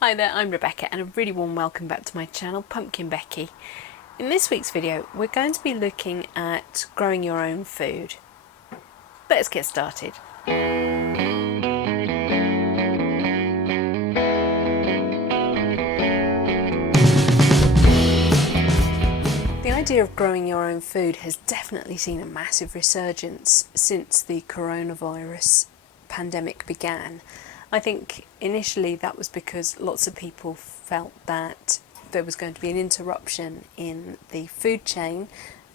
Hi there, I'm Rebecca and a really warm welcome back to my channel, PumpkinBecki. In this week's video, we're going to be looking at growing your own food. Let's get started. The idea of growing your own food has definitely seen a massive resurgence since the coronavirus pandemic began. I think initially that was because lots of people felt that there was going to be an interruption in the food chain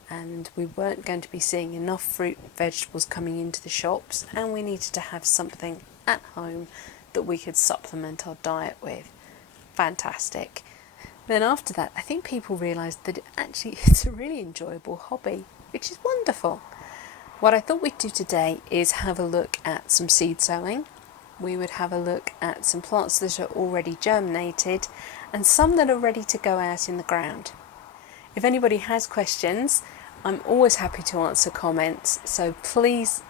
and we weren't going to be seeing enough fruit and vegetables coming into the shops, and we needed to have something at home that we could supplement our diet with. Fantastic. Then after that, I think people realised that it's a really enjoyable hobby, which is wonderful. What I thought we'd do today is have a look at some seed sowing. We would have a look at some plants that are already germinated and some that are ready to go out in the ground. If anybody has questions, I'm always happy to answer comments, so please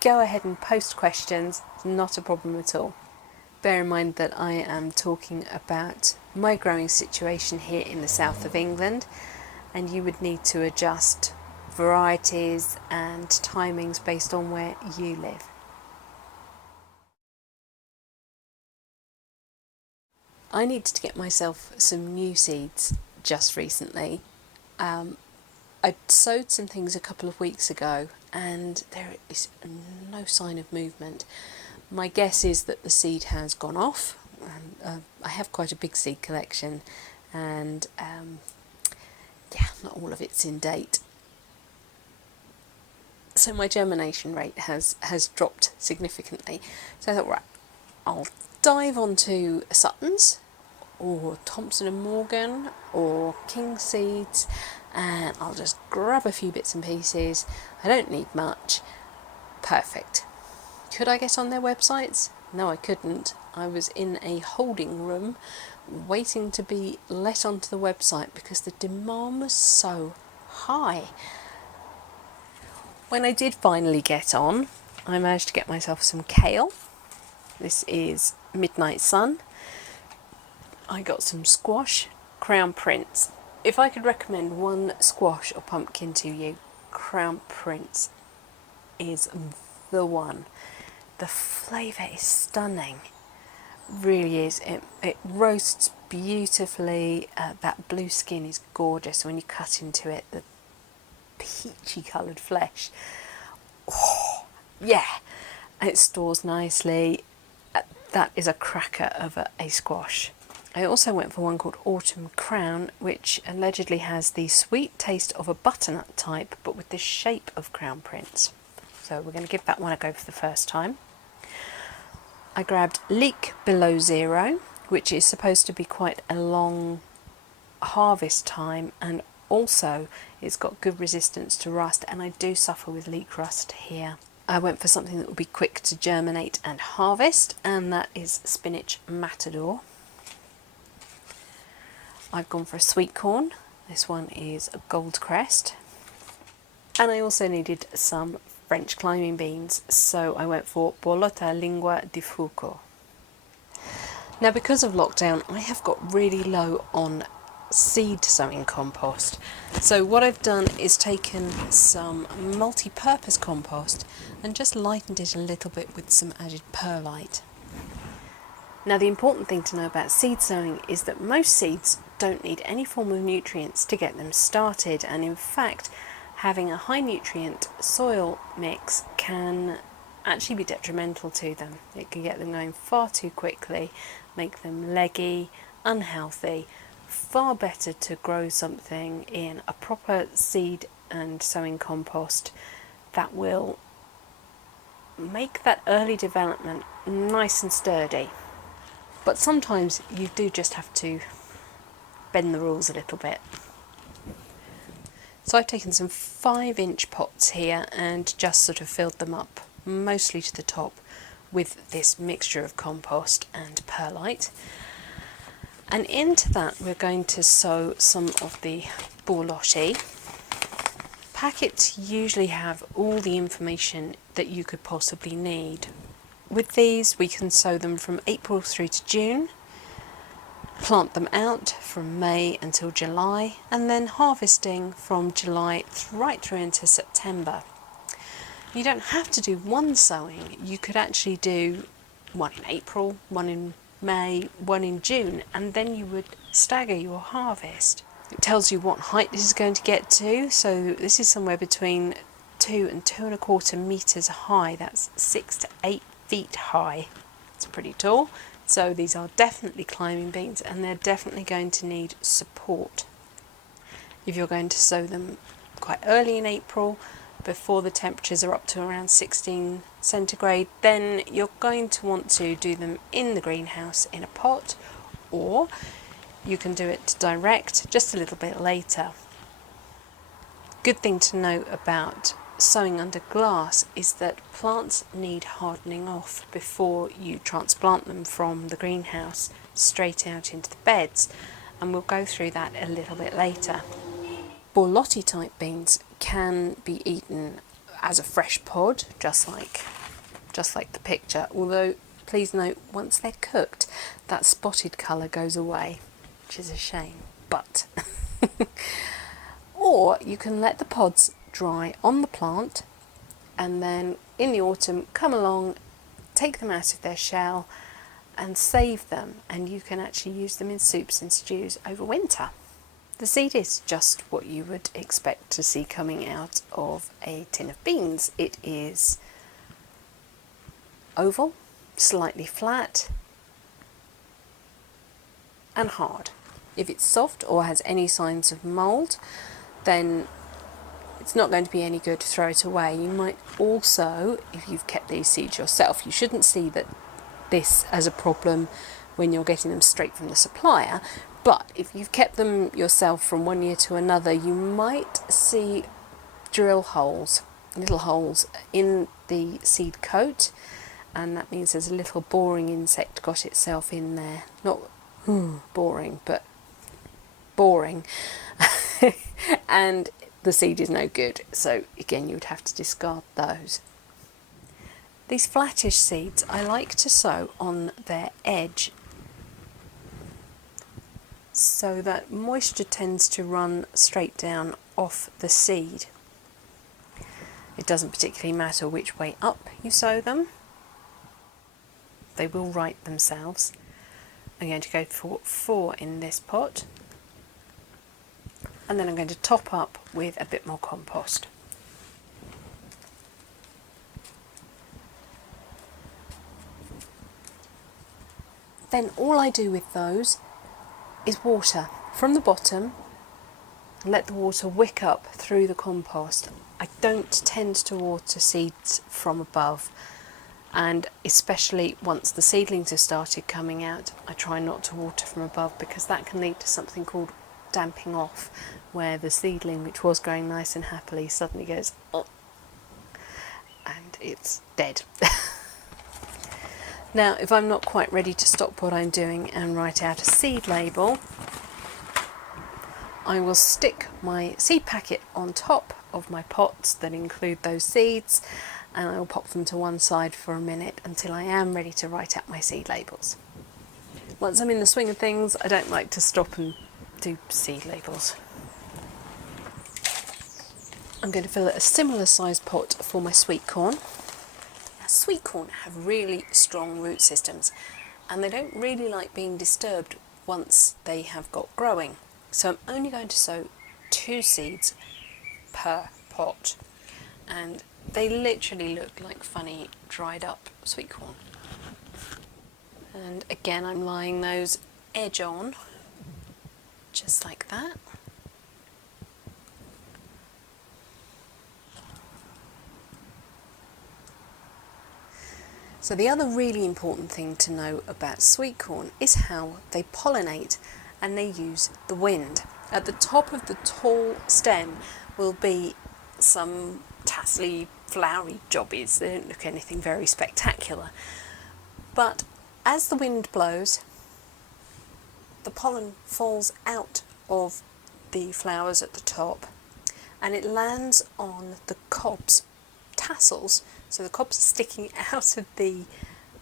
go ahead and post questions, it's not a problem at all. Bear in mind that I am talking about my growing situation here in the south of England, and you would need to adjust varieties and timings based on where you live. I needed to get myself some new seeds just recently. I sowed some things a couple of weeks ago and there is no sign of movement. My guess is that the seed has gone off. I have quite a big seed collection and not all of it's in date. So my germination rate has dropped significantly. So I thought, right, I'll dive onto Sutton's or Thompson & Morgan or King Seeds and I'll just grab a few bits and pieces. I don't need much. Perfect. Could I get on their websites? No, I couldn't. I was in a holding room waiting to be let onto the website because the demand was so high. When I did finally get on, I managed to get myself some kale. This is Midnight Sun. I got some squash, Crown Prince. If I could recommend one squash or pumpkin to you, Crown Prince is the one. The flavour is stunning, really is. It roasts beautifully. That blue skin is gorgeous when you cut into it. The peachy coloured flesh. Oh, yeah, it stores nicely. That is a cracker of a squash. I also went for one called Autumn Crown, which allegedly has the sweet taste of a butternut type, but with the shape of Crown Prince. So we're going to give that one a go for the first time. I grabbed Leek Below Zero, which is supposed to be quite a long harvest time, and also it's got good resistance to rust, and I do suffer with leek rust here. I went for something that would be quick to germinate and harvest, and that is Spinach Matador. I've gone for a sweet corn. This one is a Gold Crest. And I also needed some French climbing beans, so I went for Borlotta Lingua di Fuoco. Now, because of lockdown, I have got really low on seed sowing compost. So what I've done is taken some multi-purpose compost and just lightened it a little bit with some added perlite. Now, the important thing to know about seed sowing is that most seeds don't need any form of nutrients to get them started, and in fact having a high nutrient soil mix can actually be detrimental to them. It can get them going far too quickly, make them leggy, unhealthy. Far better to grow something in a proper seed and sowing compost that will make that early development nice and sturdy. But sometimes you do just have to bend the rules a little bit. So I've taken some 5-inch pots here and just sort of filled them up, mostly to the top, with this mixture of compost and perlite. And into that we're going to sow some of the borlotti. Packets usually have all the information that you could possibly need. With these we can sow them from April through to June, plant them out from May until July, and then harvesting from July right through into September. You don't have to do one sowing. You could actually do one in April, one in May, one in June, and then you would stagger your harvest. It tells you what height this is going to get to, so this is somewhere between 2 and 2.25 metres high. That's 6 to 8 feet high. It's pretty tall. So these are definitely climbing beans, and they're definitely going to need support. If you're going to sow them quite early in April, before the temperatures are up to around 16 centigrade, then you're going to want to do them in the greenhouse in a pot, or you can do it direct just a little bit later. Good thing to know about sowing under glass is that plants need hardening off before you transplant them from the greenhouse straight out into the beds, and we'll go through that a little bit later. Borlotti type beans can be eaten as a fresh pod, just like the picture, although please note once they're cooked that spotted colour goes away, which is a shame. But or you can let the pods dry on the plant, and then in the autumn come along, take them out of their shell and save them, and you can actually use them in soups and stews over winter. The seed is just what you would expect to see coming out of a tin of beans. It is oval, slightly flat and hard. If it's soft or has any signs of mould, then it's not going to be any good to throw it away. You might also, if you've kept these seeds yourself, you shouldn't see that this as a problem when you're getting them straight from the supplier, but if you've kept them yourself from one year to another, you might see drill holes, little holes in the seed coat, and that means there's a little boring insect got itself in there. Not boring, but boring. And the seed is no good, so again you would have to discard those. These flattish seeds I like to sow on their edge, so that moisture tends to run straight down off the seed. It doesn't particularly matter which way up you sow them, they will right themselves. I'm going to go for 4 in this pot, and then I'm going to top up with a bit more compost. Then all I do with those is water from the bottom, let the water wick up through the compost. I don't tend to water seeds from above, and especially once the seedlings have started coming out, I try not to water from above, because that can lead to something called damping off, where the seedling, which was growing nice and happily, suddenly goes oh, and it's dead. Now, if I'm not quite ready to stop what I'm doing and write out a seed label, I will stick my seed packet on top of my pots that include those seeds, and I will pop them to one side for a minute until I am ready to write out my seed labels. Once I'm in the swing of things, I don't like to stop and do seed labels. I'm going to fill a similar sized pot for my sweet corn. Sweet corn have really strong root systems, and they don't really like being disturbed once they have got growing. So I'm only going to sow 2 seeds per pot, and they literally look like funny dried up sweet corn. And again, I'm lying those edge on, just like that. So the other really important thing to know about sweet corn is how they pollinate, and they use the wind. At the top of the tall stem will be some tassely, flowery jobbies. They don't look anything very spectacular. But as the wind blows, the pollen falls out of the flowers at the top, and it lands on the cobs, tassels. So the cobs are sticking out of the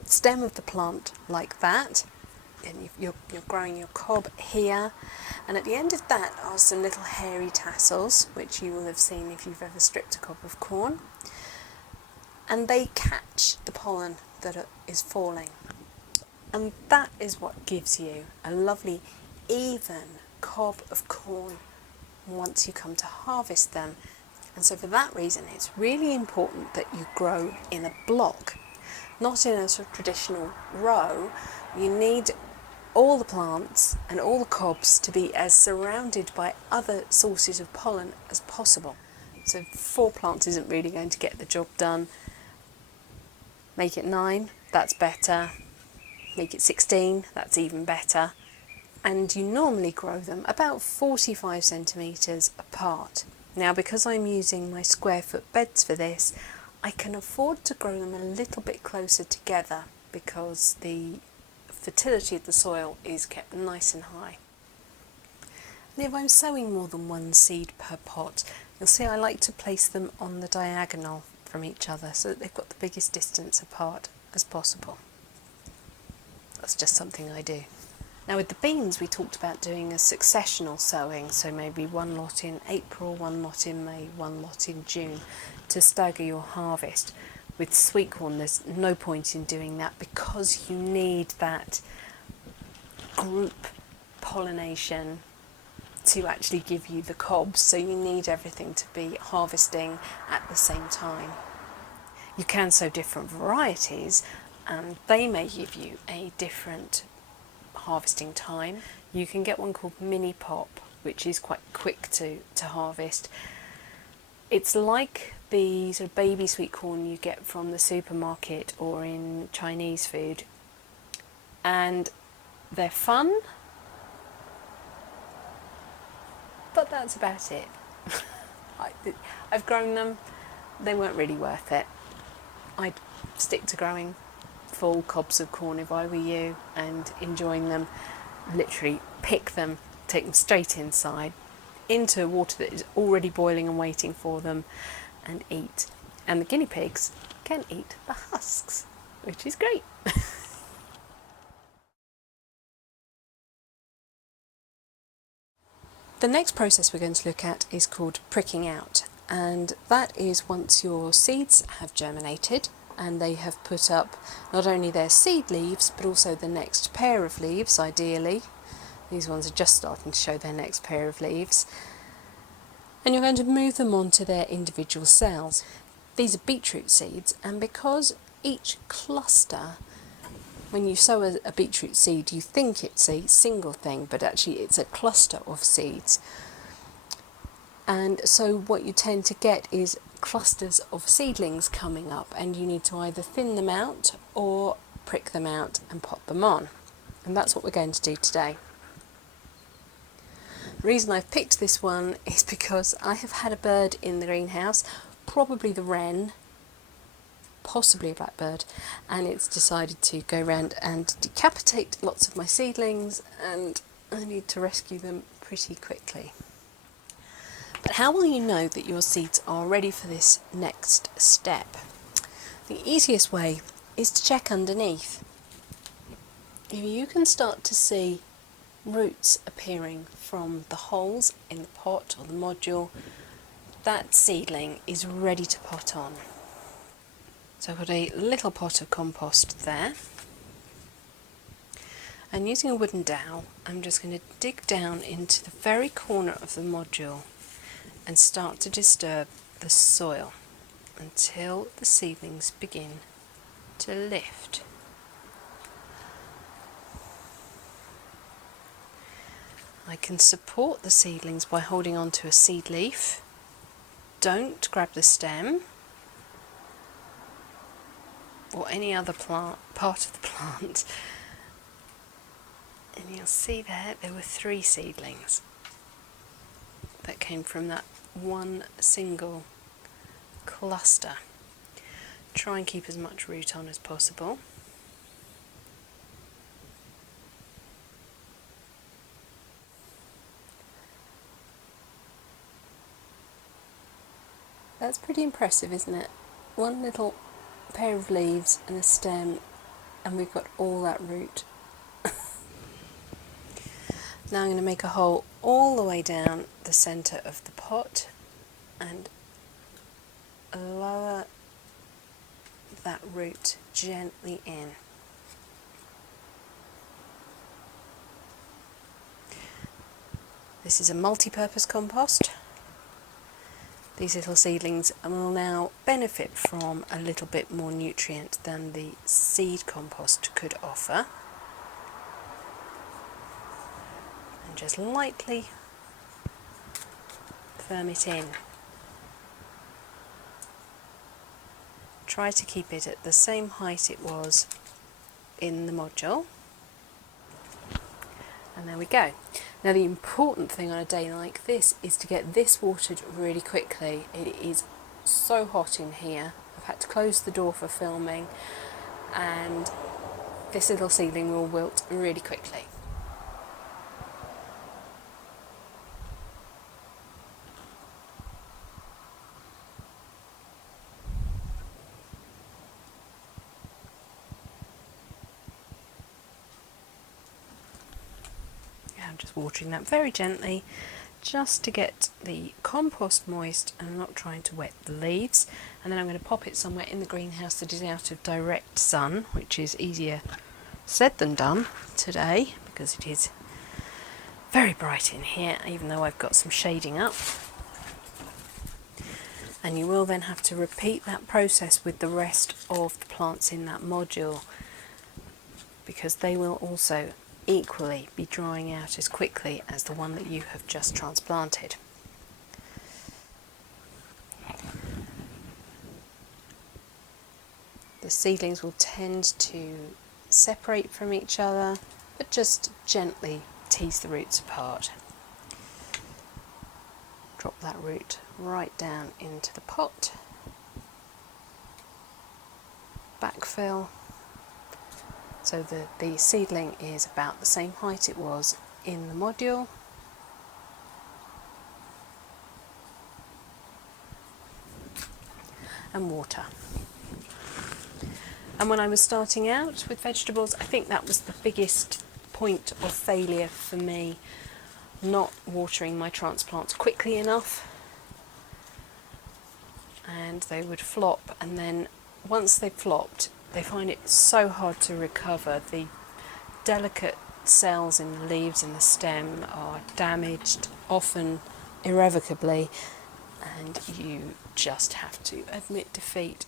stem of the plant like that, and you're growing your cob here, and at the end of that are some little hairy tassels, which you will have seen if you've ever stripped a cob of corn, and they catch the pollen that is falling, and that is what gives you a lovely even cob of corn once you come to harvest them. And so for that reason it's really important that you grow in a block, not in a sort of traditional row. You need all the plants and all the cobs to be as surrounded by other sources of pollen as possible. So 4 plants isn't really going to get the job done. Make it 9, that's better. Make it 16, that's even better. And you normally grow them about 45 centimetres apart. Now, because I'm using my square foot beds for this, I can afford to grow them a little bit closer together because the fertility of the soil is kept nice and high. And if I'm sowing more than one seed per pot, you'll see I like to place them on the diagonal from each other so that they've got the biggest distance apart as possible. That's just something I do. Now with the beans we talked about doing a successional sowing, so maybe one lot in April, one lot in May, one lot in June to stagger your harvest. With sweet corn there's no point in doing that because you need that group pollination to actually give you the cobs, so you need everything to be harvesting at the same time. You can sow different varieties and they may give you a different harvesting time. You can get one called mini pop, which is quite quick to harvest. It's like the sort of baby sweet corn you get from the supermarket or in Chinese food, and they're fun, but that's about it. I've grown them, they weren't really worth it. I'd stick to growing full cobs of corn if I were you and enjoying them. Literally pick them, take them straight inside into water that is already boiling and waiting for them and eat. And the guinea pigs can eat the husks, which is great. The next process we're going to look at is called pricking out, and that is once your seeds have germinated and they have put up not only their seed leaves but also the next pair of leaves ideally. These ones are just starting to show their next pair of leaves, and you're going to move them on to their individual cells. These are beetroot seeds, and because each cluster, when you sow a beetroot seed you think it's a single thing, but actually it's a cluster of seeds, and so what you tend to get is clusters of seedlings coming up, and you need to either thin them out or prick them out and pot them on, and that's what we're going to do today. The reason I've picked this one is because I have had a bird in the greenhouse, probably the wren, possibly a blackbird, and it's decided to go around and decapitate lots of my seedlings, and I need to rescue them pretty quickly. But how will you know that your seeds are ready for this next step? The easiest way is to check underneath. If you can start to see roots appearing from the holes in the pot or the module, that seedling is ready to pot on. So I've got a little pot of compost there, and using a wooden dowel I'm just going to dig down into the very corner of the module and start to disturb the soil until the seedlings begin to lift. I can support the seedlings by holding on to a seed leaf. Don't grab the stem or any other part of the plant. And you'll see there were 3 seedlings that came from that one single cluster. Try and keep as much root on as possible. That's pretty impressive, isn't it? One little pair of leaves and a stem, and we've got all that root. Now I'm going to make a hole all the way down the centre of the pot and lower that root gently in. This is a multi-purpose compost. These little seedlings will now benefit from a little bit more nutrient than the seed compost could offer. And just lightly firm it in. Try to keep it at the same height it was in the module. And there we go. Now the important thing on a day like this is to get this watered really quickly. It is so hot in here. I've had to close the door for filming, and this little seedling will wilt really quickly. I'm just watering that very gently just to get the compost moist and I'm not trying to wet the leaves. And then I'm going to pop it somewhere in the greenhouse that is out of direct sun, which is easier said than done today because it is very bright in here, even though I've got some shading up. And you will then have to repeat that process with the rest of the plants in that module, because they will also equally be drying out as quickly as the one that you have just transplanted. The seedlings will tend to separate from each other, but just gently tease the roots apart. Drop that root right down into the pot. Backfill. So the seedling is about the same height it was in the module. And water. And when I was starting out with vegetables, I think that was the biggest point of failure for me, not watering my transplants quickly enough. And they would flop, and then once they flopped, they find it so hard to recover. The delicate cells in the leaves and the stem are damaged, often irrevocably, and you just have to admit defeat.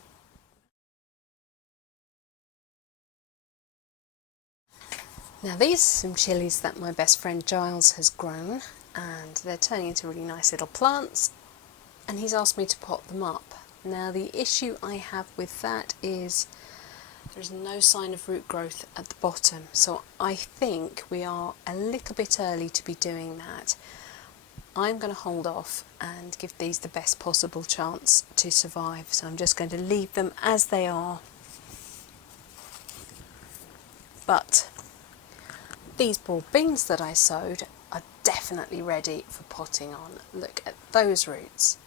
Now these are some chilies that my best friend Giles has grown, and they're turning into really nice little plants, and he's asked me to pot them up. Now the issue I have with that is there's no sign of root growth at the bottom, so I think we are a little bit early to be doing that. I'm going to hold off and give these the best possible chance to survive, so I'm just going to leave them as they are. But these broad beans that I sowed are definitely ready for potting on. Look at those roots.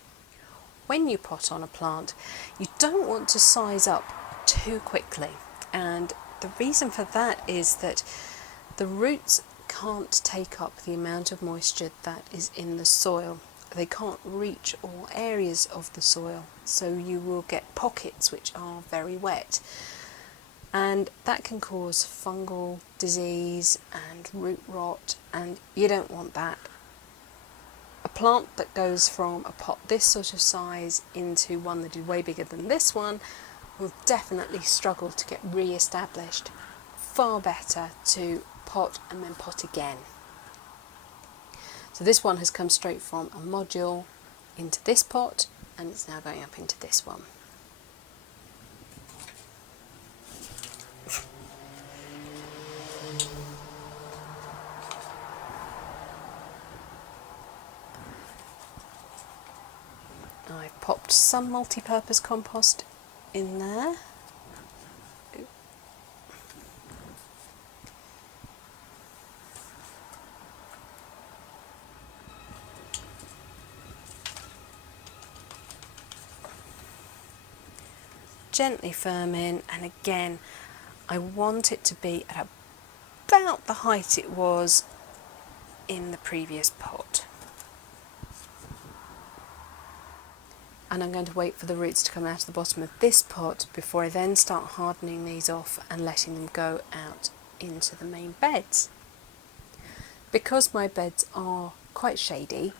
When you pot on a plant, you don't want to size up too quickly, and the reason for that is that the roots can't take up the amount of moisture that is in the soil. They can't reach all areas of the soil, so you will get pockets which are very wet, and that can cause fungal disease and root rot, and you don't want that. A plant that goes from a pot this sort of size into one that is way bigger than this one will definitely struggle to get re-established. Far better to pot and then pot again. So this one has come straight from a module into this pot, and it's now going up into this one. I've popped some multi-purpose compost in there. Gently firm in, and again I want it to be at about the height it was in the previous pot. And I'm going to wait for the roots to come out of the bottom of this pot before I then start hardening these off and letting them go out into the main beds. Because my beds are quite shady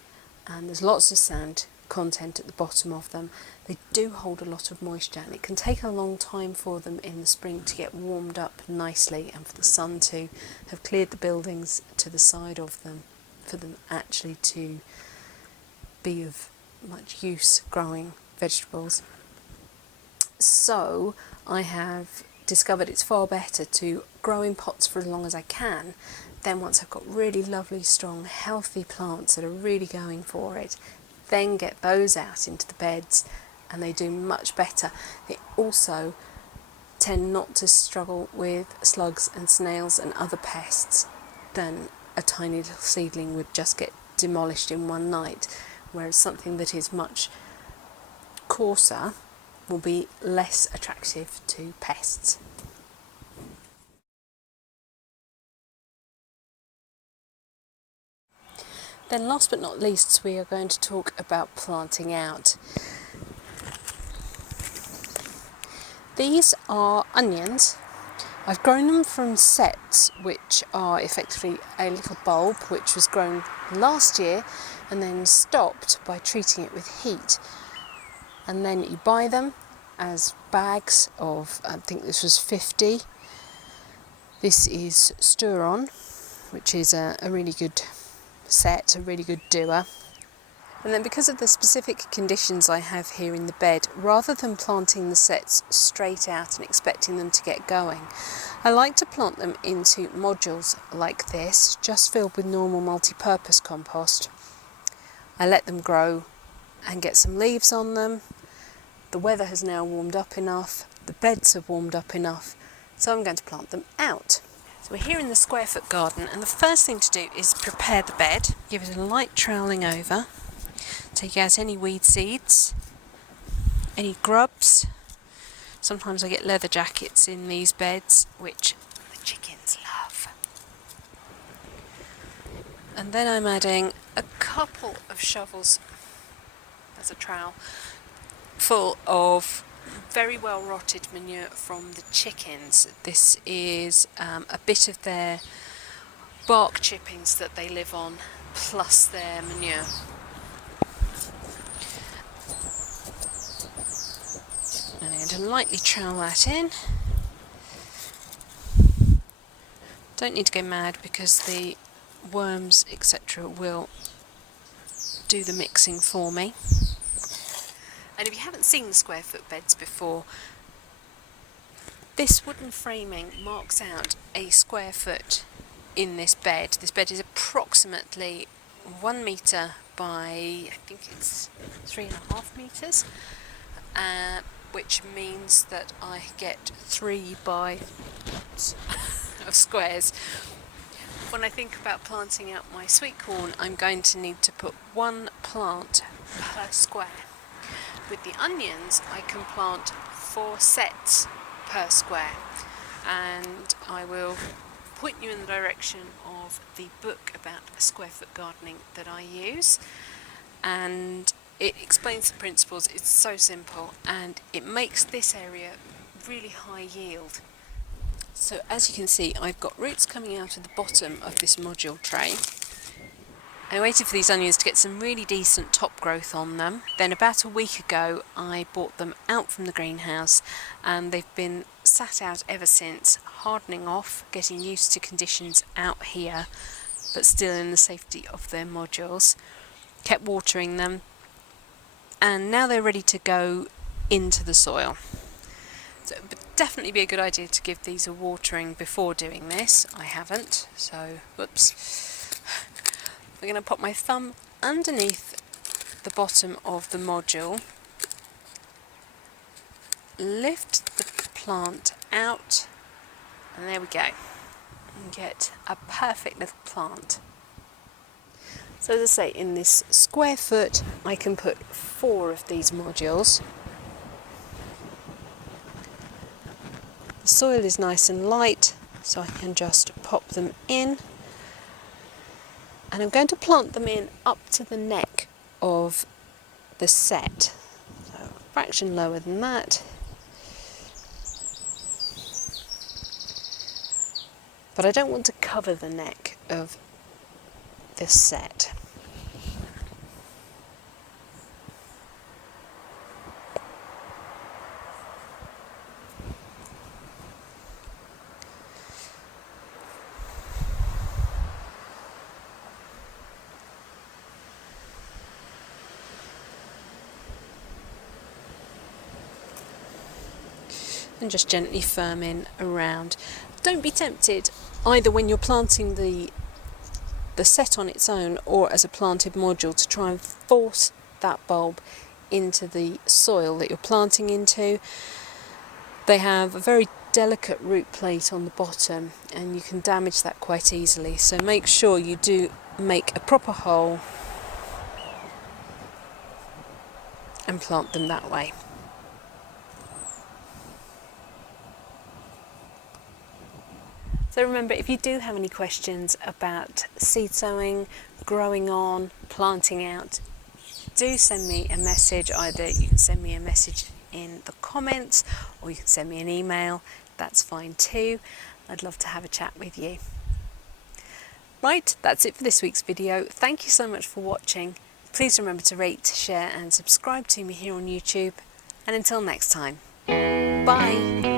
and there's lots of sand content at the bottom of them, they do hold a lot of moisture, and it can take a long time for them in the spring to get warmed up nicely and for the sun to have cleared the buildings to the side of them, for them actually to be of much use growing vegetables. So I have discovered it's far better to grow in pots for as long as I can. Then once I've got really lovely, strong, healthy plants that are really going for it, then get those out into the beds, and they do much better. They also tend not to struggle with slugs and snails and other pests than a tiny little seedling would just get demolished in one night, whereas something that is much coarser will be less attractive to pests. Then last but not least, we are going to talk about planting out. These are onions. I've grown them from sets, which are effectively a little bulb which was grown last year and then stopped by treating it with heat. And then you buy them as bags of, I think this was 50. This is Stir-On, which is a really good set, a really good doer. And then because of the specific conditions I have here in the bed, rather than planting the sets straight out and expecting them to get going, I like to plant them into modules like this, just filled with normal multi-purpose compost. I let them grow and get some leaves on them. The weather has now warmed up enough, the beds have warmed up enough, so I'm going to plant them out. So we're here in the square foot garden, and the first thing to do is prepare the bed. Give it a light troweling over. Take out any weed seeds, any grubs. Sometimes I get leather jackets in these beds, which the chickens love. And then I'm adding a couple of shovels, as a trowel, full of very well rotted manure from the chickens. This is a bit of their bark chippings that they live on, plus their manure. And I'm going to lightly trowel that in. Don't need to go mad because the worms, etc., will do the mixing for me. And if you haven't seen the square foot beds before, this wooden framing marks out a square foot in this bed. This bed is approximately 1 metre by, I think it's 3.5 metres, which means that I get 3 by of squares. When I think about planting out my sweet corn, I'm going to need to put 1 plant per square. With the onions, I can plant 4 sets per square, and I will point you in the direction of the book about square foot gardening that I use, and it explains the principles. It's so simple, and it makes this area really high yield. So as you can see, I've got roots coming out of the bottom of this module tray. I waited for these onions to get some really decent top growth on them. Then about a week ago I bought them out from the greenhouse, and they've been sat out ever since, hardening off, getting used to conditions out here, but still in the safety of their modules. Kept watering them, and now they're ready to go into the soil. So it would definitely be a good idea to give these a watering before doing this. I haven't, so whoops. I'm going to put my thumb underneath the bottom of the module, lift the plant out, and there we go, and get a perfect little plant. So as I say, in this square foot I can put 4 of these modules. The soil is nice and light, so I can just pop them in. And I'm going to plant them in up to the neck of the set, so a fraction lower than that. But I don't want to cover the neck of this set. And just gently firm in around. Don't be tempted either when you're planting the set on its own or as a planted module to try and force that bulb into the soil that you're planting into. They have a very delicate root plate on the bottom and you can damage that quite easily, so make sure you do make a proper hole and plant them that way. So remember, if you do have any questions about seed sowing, growing on, planting out, do send me a message. Either you can send me a message in the comments or you can send me an email. That's fine too. I'd love to have a chat with you. Right, that's it for this week's video. Thank you so much for watching. Please remember to rate, share and subscribe to me here on YouTube. And until next time, bye!